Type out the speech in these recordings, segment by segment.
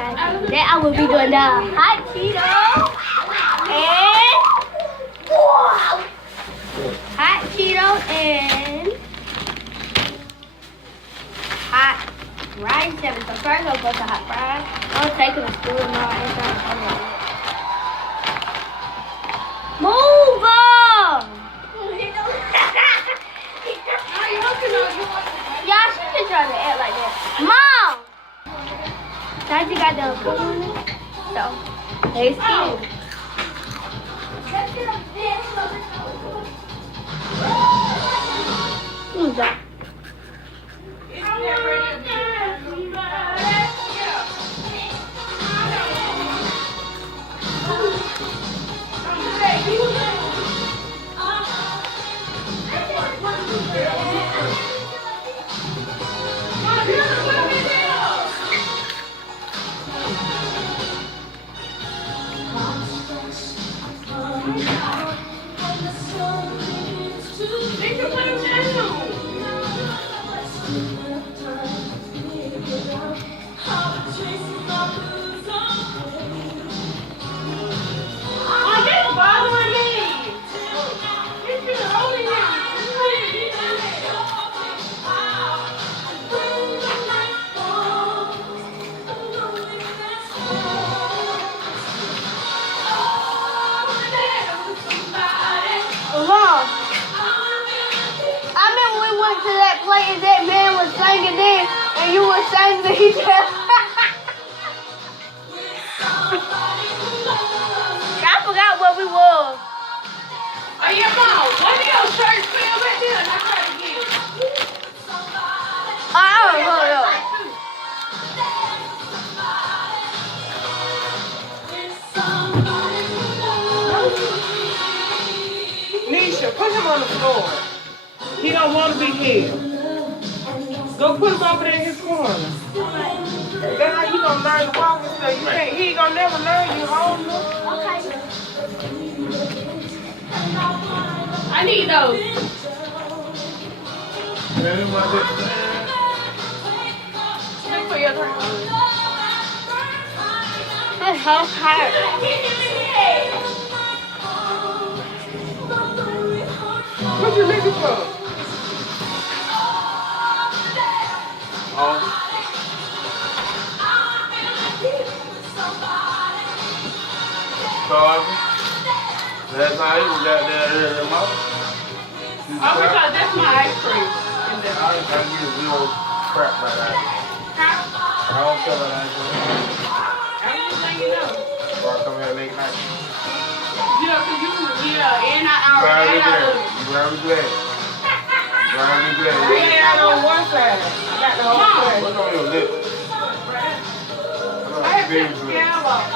guys. Then I will be doing the hot Cheeto and hot rice. So first I'll go to hot fries. I'll take them to school tomorrow and start coming. Move on! Y'all, she just trying to act like that. Mom! Daddy got the food, so they still. Who's that? And that man was singing this, and you were singing the I forgot what we was. Oh, your mom, what do your shirts feel right there? Let's try to get it. Hold up. Nisha, put him on the floor. He don't want to be here. Go put him over there in his corner. That's how you gonna learn to walk and stuff. You can't. He ain't gonna never learn. You hold him. Okay. I need those. Look for your turn. It's so hot. What you looking for? Last night we got there early in the morning. Oh, because that's my ice cream. I ain't trying to get zero crap like that. I don't feel like ice cream. I'm just letting you know. Before I come here late night. Yeah, cause and I You already gotta ate out of be glad. You gotta be glad. I ate out on one side. I got the whole side. What's on your lip? I have to scale off.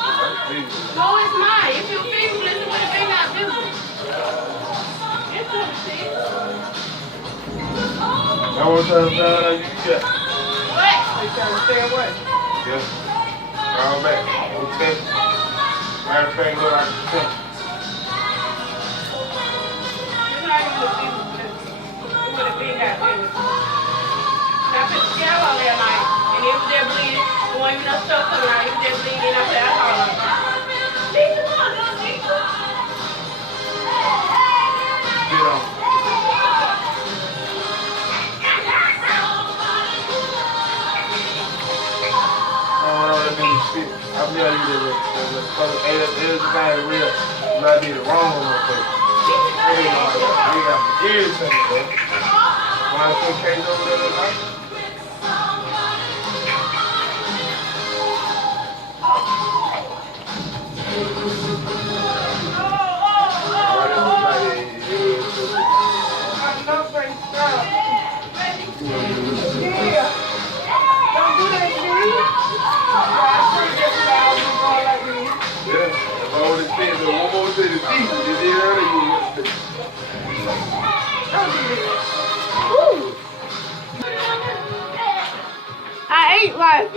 No, it's mine. If you fingerless, it would have been out visible. It's up to you. I want to try to find out you get. What? They trying to stay away. Yes. Round back. Okay. Matter of fact, look like a 10. It's not even a visible. It would have been out there. I put the scale on there night, and it was there bleeding. There wasn't even no stuff coming out. It was there bleeding, and I said, I called her. Get on. That means shit. I'll be able to do the guy real. You gotta do the wrong one real quick. We got everything, bro. When I took Kate over there tonight, I ate like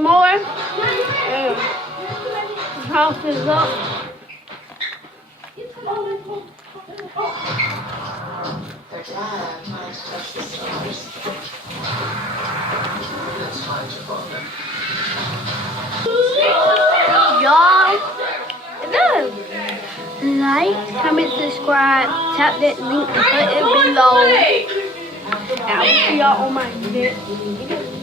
more and the house is up. Their dad might touch the stars. It's time to phone them. like, comment, subscribe, tap that link button below. And I will see y'all on my next video.